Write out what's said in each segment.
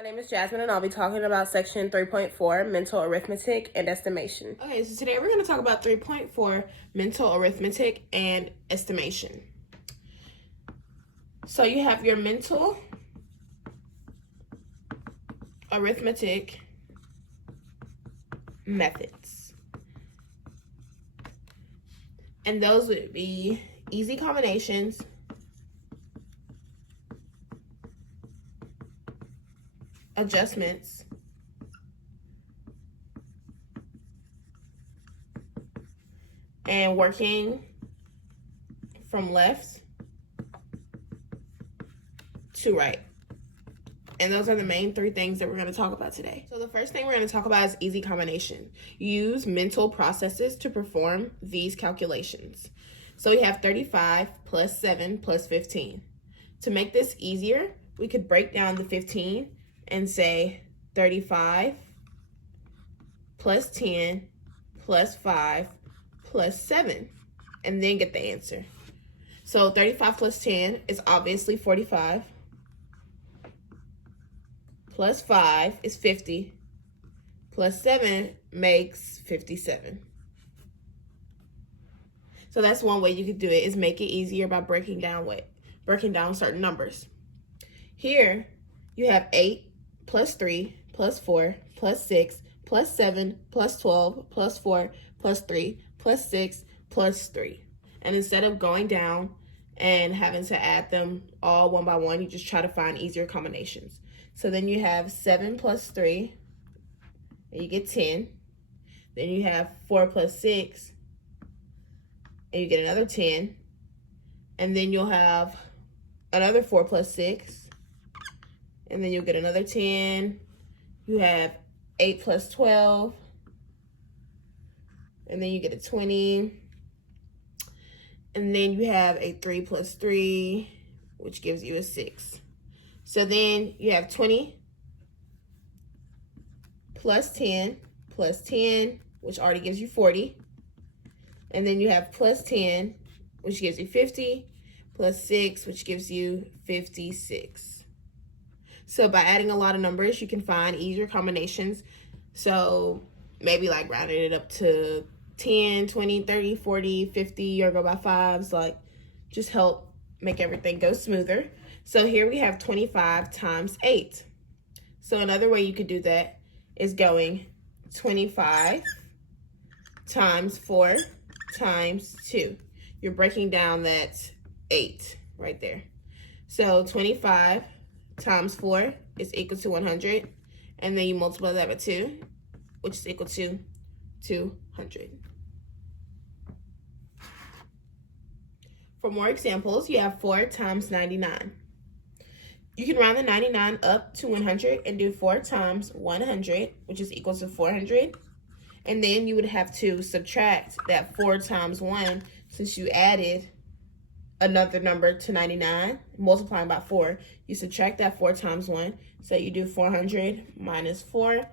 My name is Jasmine and I'll be talking about section 3.4, mental arithmetic and estimation. Okay, so today we're going to talk about 3.4, mental arithmetic and estimation. So you have your mental arithmetic methods. And those would be easy combinations, adjustments, and working from left to right. And those are the main three things that we're going to talk about today. So the first thing we're going to talk about is easy combination. Use mental processes to perform these calculations. So we have 35 plus 7 plus 15. To make this easier, we could break down the 15 and say 35 plus 10 plus 5 plus 7, and then get the answer. So 35 plus 10 is obviously 45. Plus 5 is 50. Plus 7 makes 57. So that's one way you could do it, is make it easier by breaking down certain numbers. Here you have 8 plus 3 plus 4 plus 6 plus 7 plus 12 plus 4 plus 3 plus 6 plus 3. And instead of going down and having to add them all one by one, you just try to find easier combinations. So then you have 7 plus 3, and you get 10. Then you have 4 plus 6, and you get another 10. And then you'll have another 4 plus 6, and then you'll get another 10. You have 8 plus 12, and then you get a 20. And then you have a 3 plus 3, which gives you a 6. So then you have 20 plus 10, which already gives you 40. And then you have plus 10, which gives you 50, plus 6, which gives you 56. So by adding a lot of numbers, you can find easier combinations. So maybe like rounding it up to 10, 20, 30, 40, 50, or go by fives, like just help make everything go smoother. So here we have 25 times 8. So another way you could do that is going 25 times 4 times 2. You're breaking down that 8 right there. So 25 times 4 is equal to 100. And then you multiply that by 2, which is equal to 200. For more examples, you have 4 times 99. You can round the 99 up to 100 and do 4 times 100, which is equal to 400. And then you would have to subtract that 4 times 1, since you added another number to 99, multiplying by 4. You subtract that 4 times 1, so you do 400 minus 4,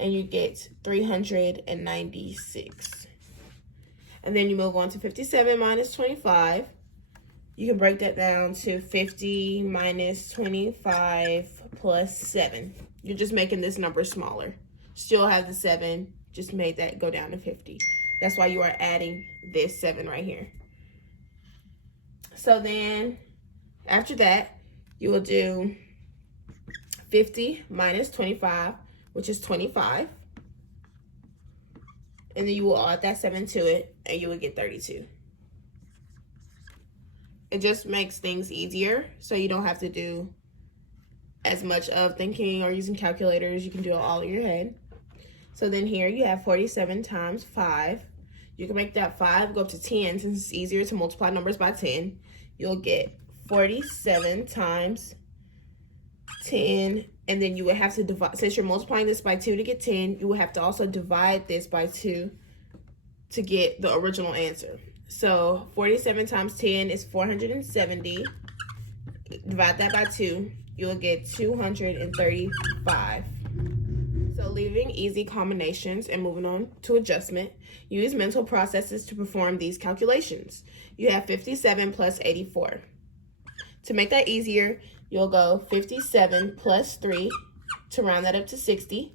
and you get 396. And then you move on to 57 minus 25. You can break that down to 50 minus 25 plus 7. You're just making this number smaller. Still have the 7, just made that go down to 50. That's why you are adding this 7 right here. So then after that, you will do 50 minus 25, which is 25. And then you will add that 7 to it, and you will get 32. It just makes things easier, so you don't have to do as much of thinking or using calculators. You can do it all in your head. So then here you have 47 times 5. You can make that 5 go up to 10, since it's easier to multiply numbers by 10. You'll get 47 times 10, and then you would have to divide, since you're multiplying this by 2 to get 10, you would have to also divide this by 2 to get the original answer. So 47 times 10 is 470. Divide that by 2, you will get 235. So leaving easy combinations and moving on to adjustment, use mental processes to perform these calculations. You have 57 plus 84. To make that easier, you'll go 57 plus 3 to round that up to 60.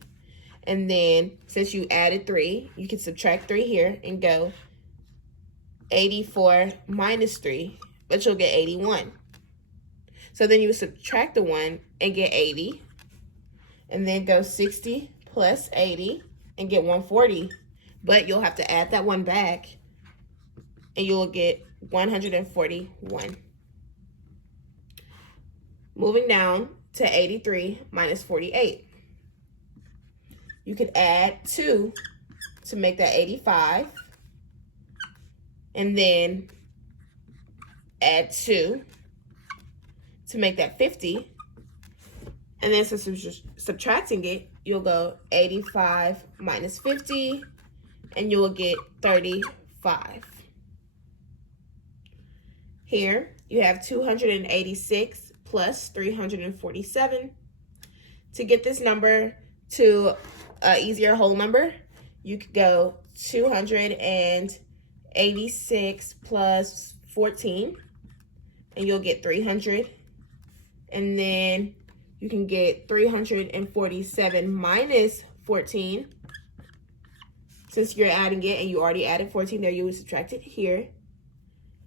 And then since you added 3, you can subtract 3 here and go 84 minus 3, but you'll get 81. So then you would subtract the 1 and get 80. And then go 60 plus 80 and get 140. But you'll have to add that 1 back and you'll get 141. Moving down to 83 minus 48. You could add 2 to make that 85. And then add 2 to make that 50. And then since you're subtracting it, you'll go 85 minus 50, and you will get 35. Here, you have 286 plus 347. To get this number to an easier whole number, you could go 286 plus 14, and you'll get 300. And then you can get 347 minus 14. Since you're adding it and you already added 14 there, you would subtract it here.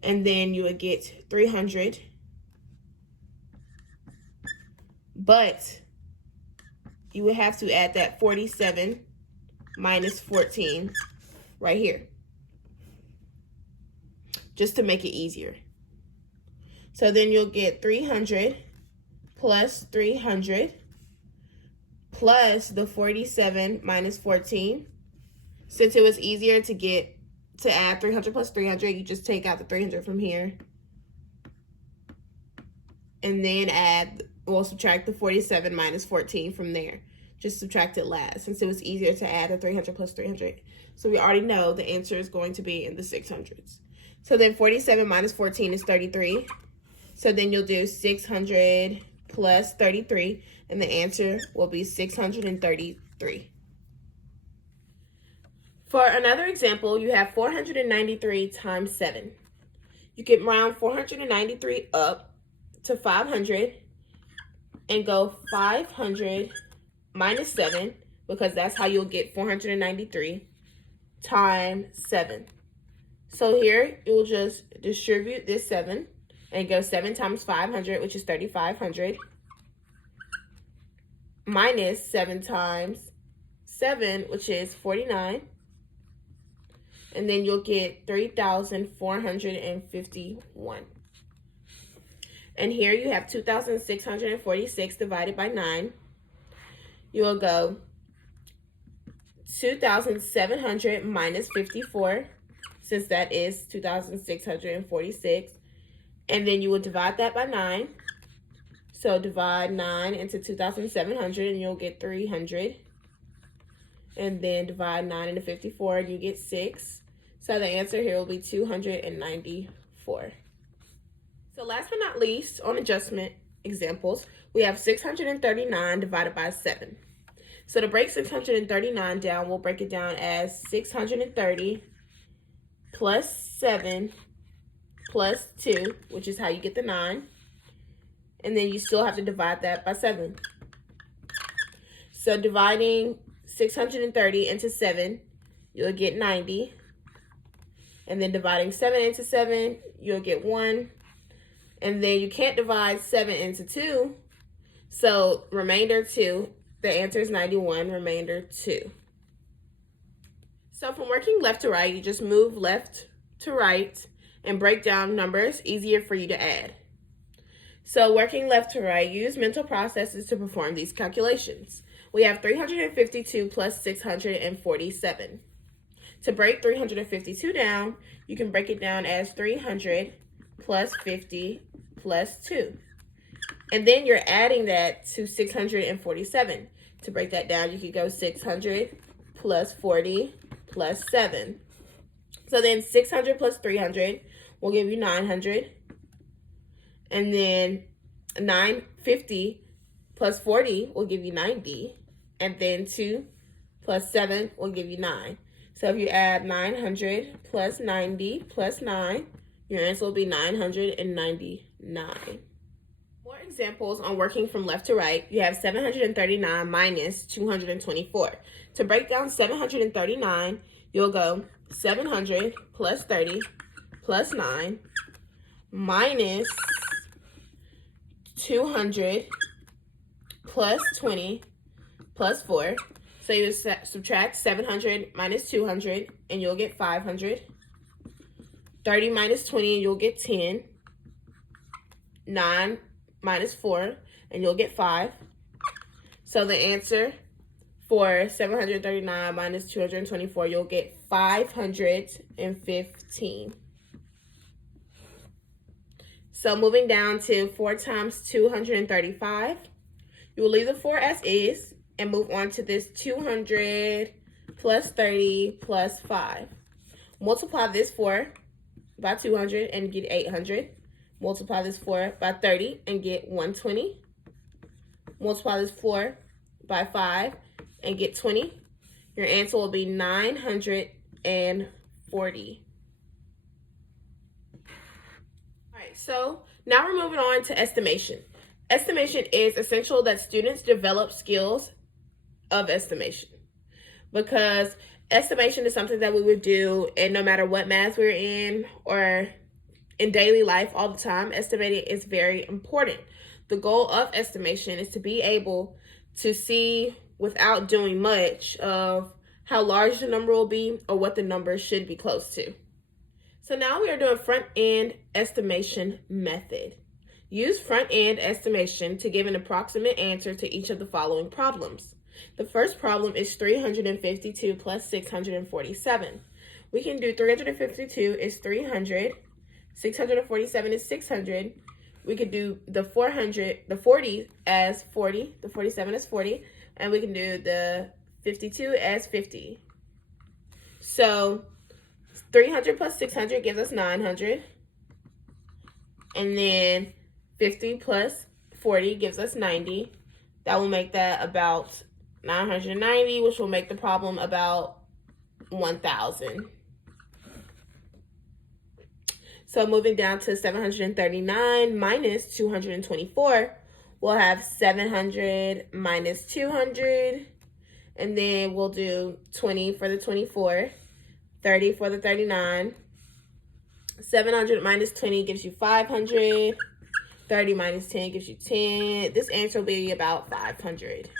And then you would get 300. But you would have to add that 47 minus 14 right here, just to make it easier. So then you'll get 300 plus 300 plus the 47 minus 14. Since it was easier to add 300 plus 300, you just take out the 300 from here. And then subtract the 47 minus 14 from there. Just subtract it last, since it was easier to add the 300 plus 300. So we already know the answer is going to be in the 600s. So then 47 minus 14 is 33. So then you'll do 600 plus 33, and the answer will be 633. For another example, you have 493 times 7. You can round 493 up to 500 and go 500 minus 7, because that's how you'll get 493 times 7. So here, you'll just distribute this 7 and go 7 times 500, which is 3,500, minus 7 times 7, which is 49. And then you'll get 3,451. And here you have 2,646 divided by 9. You will go 2,700 minus 54, since that is 2,646. And then you will divide that by 9. So divide 9 into 2,700 and you'll get 300. And then divide 9 into 54 and you get 6. So the answer here will be 294. So last but not least, on adjustment examples, we have 639 divided by 7. So to break 639 down, we'll break it down as 630 plus 7 plus 2, which is how you get the 9. And then you still have to divide that by 7. So dividing 630 into 7, you'll get 90. And then dividing 7 into 7, you'll get 1. And then you can't divide 7 into 2. So remainder 2, the answer is 91, remainder 2. So from working left to right, you just move left to right and break down numbers, easier for you to add. So working left to right, use mental processes to perform these calculations. We have 352 plus 647. To break 352 down, you can break it down as 300 plus 50 plus 2. And then you're adding that to 647. To break that down, you could go 600 plus 40 plus 7. So then 600 plus 300 will give you 900. And then 950 plus 40 will give you 90. And then 2 plus 7 will give you 9. So if you add 900 plus 90 plus 9, your answer will be 999. More Examples on working from left to right, you have 739 minus 224. To break down 739, you'll go 700 plus 30 plus 9 minus 200 plus 20 plus 4. So you subtract 700 minus 200 and you'll get 500. 30 minus 20 and you'll get 10. 9 minus 4 and you'll get 5. So the answer for 739 minus 224, you'll get 515. So moving down to 4 times 235, you will leave the 4 as is and move on to this 200 plus 30 plus 5. Multiply this 4 by 200 and get 800. Multiply this 4 by 30 and get 120. Multiply this 4 by 5 and get 20. Your answer will be 940. All right, so now we're moving on to estimation. Estimation is essential that students develop skills of estimation, because estimation is something that we would do, and no matter what math we're in or in daily life all the time, estimating is very important. The goal of estimation is to be able to see without doing much of how large the number will be or what the number should be close to. So now we are doing front-end estimation method. Use front-end estimation to give an approximate answer to each of the following problems. The first problem is 352 plus 647. We can do 352 is 300. 647 is 600. We could do the 40 as 40, the 47 as 40, and we can do the 52 as 50. So 300 plus 600 gives us 900. And then 50 plus 40 gives us 90. That will make that about 990, which will make the problem about 1,000. So moving down to 739 minus 224, we'll have 700 minus 200, and then we'll do 20 for the 24, 30 for the 39. 700 minus 20 gives you 500. 30 minus 10 gives you 10. This answer will be about 500.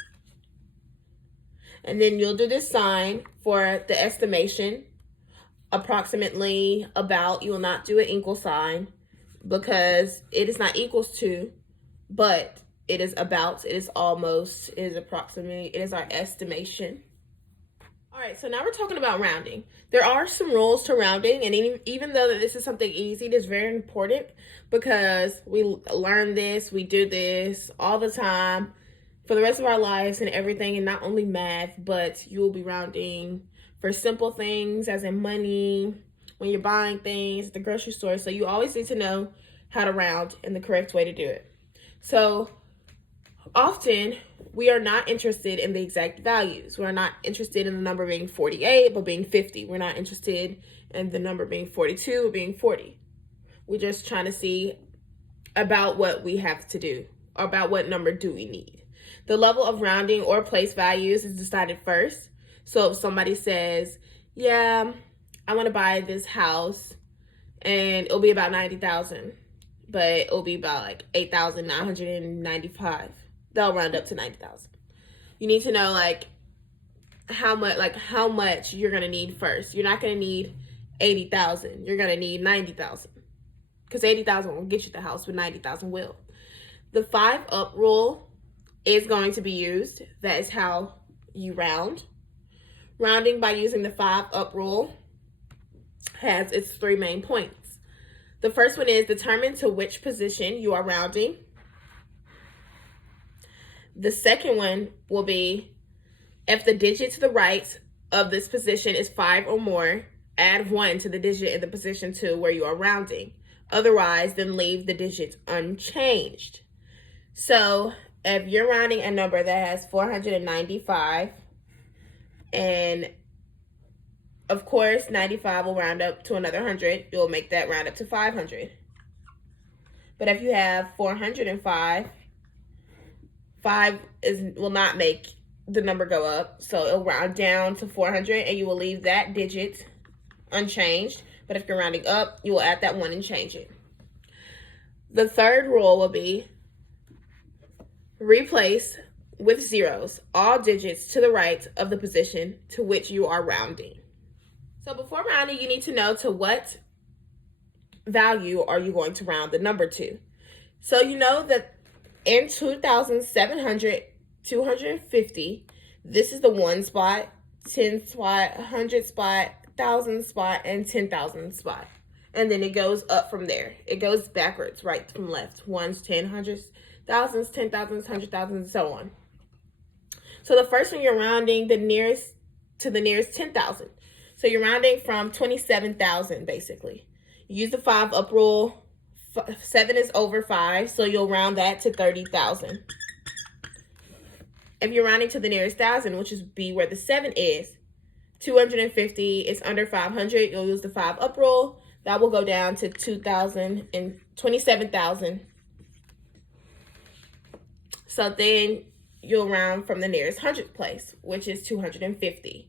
And then you'll do this sign for the estimation. Approximately, about, you will not do an equal sign because it is not equals to, but it is about, it is almost, it is approximately, it is our estimation. All right, so now we're talking about rounding. There are some rules to rounding, and even though this is something easy, it is very important because we learn this, we do this all the time for the rest of our lives and everything, and not only math, but you will be rounding for simple things as in money, when you're buying things at the grocery store. So you always need to know how to round and the correct way to do it. So often we are not interested in the exact values. We're not interested in the number being 48, but being 50. We're not interested in the number being 42 or being 40. We're just trying to see about what we have to do, or about what number do we need. The level of rounding or place values is decided first. So if somebody says, yeah, I want to buy this house and it'll be about 90,000, but it'll be about like 8,995. They'll round up to 90,000. You need to know how much you're going to need first. You're not going to need 80,000. You're going to need 90,000, because 80,000 won't get you the house, but 90,000 will. The 5 up rule is going to be used. That is how you round. Rounding by using the 5 up rule has its 3 main points. The first one is determine to which position you are rounding. The second one will be if the digit to the right of this position is 5 or more, add 1 to the digit in the position to where you are rounding. Otherwise, then leave the digits unchanged. So if you're rounding a number that has 495, and of course 95 will round up to another 100, you'll make that round up to 500. But if you have 405 5 will not make the number go up, so it'll round down to 400, and you will leave that digit unchanged. But if you're rounding up, you will add that 1 and change it. The third rule will be replace with zeros all digits to the right of the position to which you are rounding. So before rounding, you need to know to what value are you going to round the number to. So you know that in 2,700, 250, this is the 1 spot, 10 spot, 100 spot, 1,000 spot, and 10,000 spot. And then it goes up from there. It goes backwards, right from left. 1s, 10, 100s, 1,000s, 10,000s, 100,000s, and so on. So the first one, you're rounding the nearest to the nearest 10,000. So you're rounding from 27,000, basically. You use the 5 up rule. 7 is over 5, so you'll round that to 30,000. If you're rounding to the nearest 1,000, which is be where the 7 is, 250 is under 500. You'll use the 5 up rule. That will go down to 2,000 and 27,000. So then you'll round from the nearest 100th place, which is 250.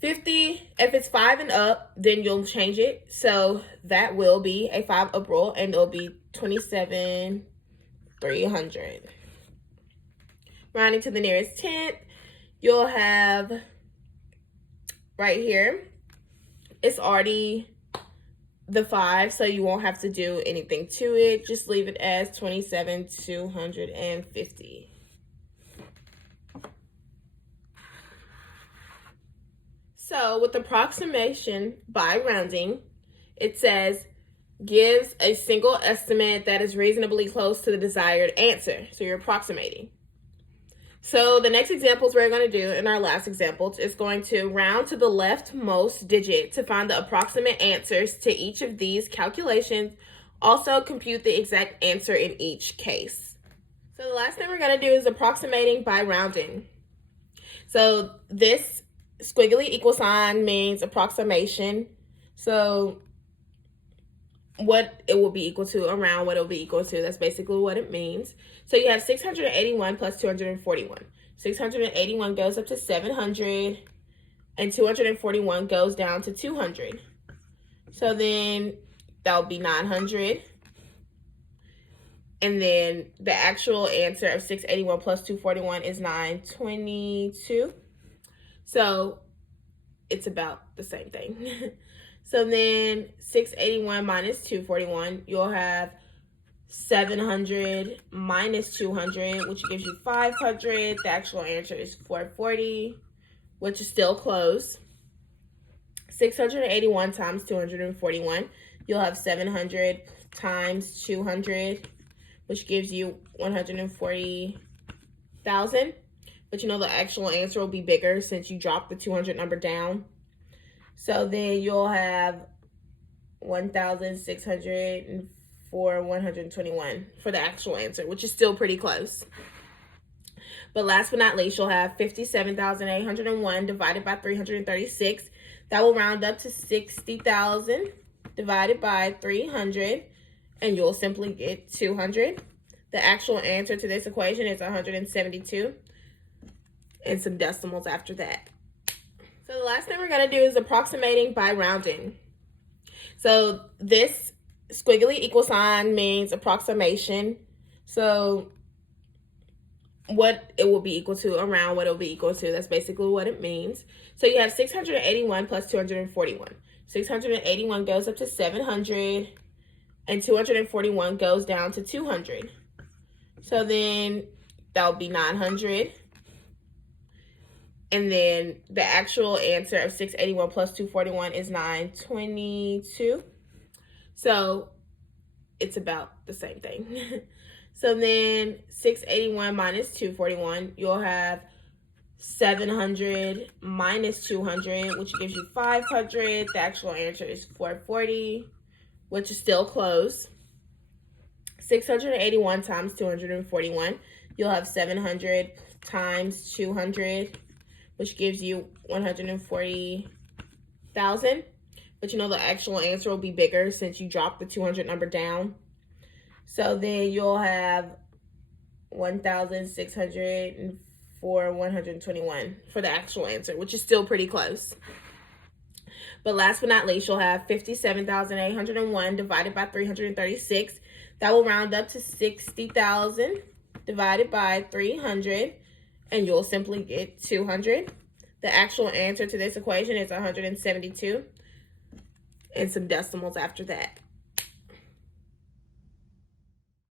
50, if it's 5 and up, then you'll change it. So that will be a 5 up roll, and it'll be 27,300. Rounding to the nearest 10th, you'll have right here, it's already the 5, so you won't have to do anything to it. Just leave it as 27,250. So with approximation by rounding, it says gives a single estimate that is reasonably close to the desired answer. So you're approximating. So the next examples we're going to do in our last examples is going to round to the leftmost digit to find the approximate answers to each of these calculations. Also compute the exact answer in each case. So the last thing we're going to do is approximating by rounding. So this squiggly equal sign means approximation. So what it will be equal to, around what it will be equal to, that's basically what it means. So you have 681 plus 241. 681 goes up to 700, and 241 goes down to 200. So then that will be 900. And then the actual answer of 681 plus 241 is 922. So it's about the same thing. So then 681 minus 241, you'll have 700 minus 200, which gives you 500. The actual answer is 440, which is still close. 681 times 241, you'll have 700 times 200, which gives you 140,000. But you know the actual answer will be bigger since you dropped the 200 number down. So then you'll have 1,604, 121 for the actual answer, which is still pretty close. But last but not least, you'll have 57,801 divided by 336. That will round up to 60,000 divided by 300, and you'll simply get 200. The actual answer to this equation is 172. And some decimals after that. So the last thing we're going to do is approximating by rounding. So this squiggly equal sign means approximation. So what it will be equal to, around what it will be equal to, that's basically what it means. So you have 681 plus 241. 681 goes up to 700, and 241 goes down to 200. So then that will be 900. And then the actual answer of 681 plus 241 is 922. So it's about the same thing. So then 681 minus 241, you'll have 700 minus 200, which gives you 500. The actual answer is 440, which is still close. 681 times 241, you'll have 700 times 200, which gives you 140,000. But you know the actual answer will be bigger since you dropped the 200 number down. So then you'll have 1,604,121 for the actual answer, which is still pretty close. But last but not least, you'll have 57,801 divided by 336. That will round up to 60,000 divided by 300, and you'll simply get 200. The actual answer to this equation is 172, and some decimals after that.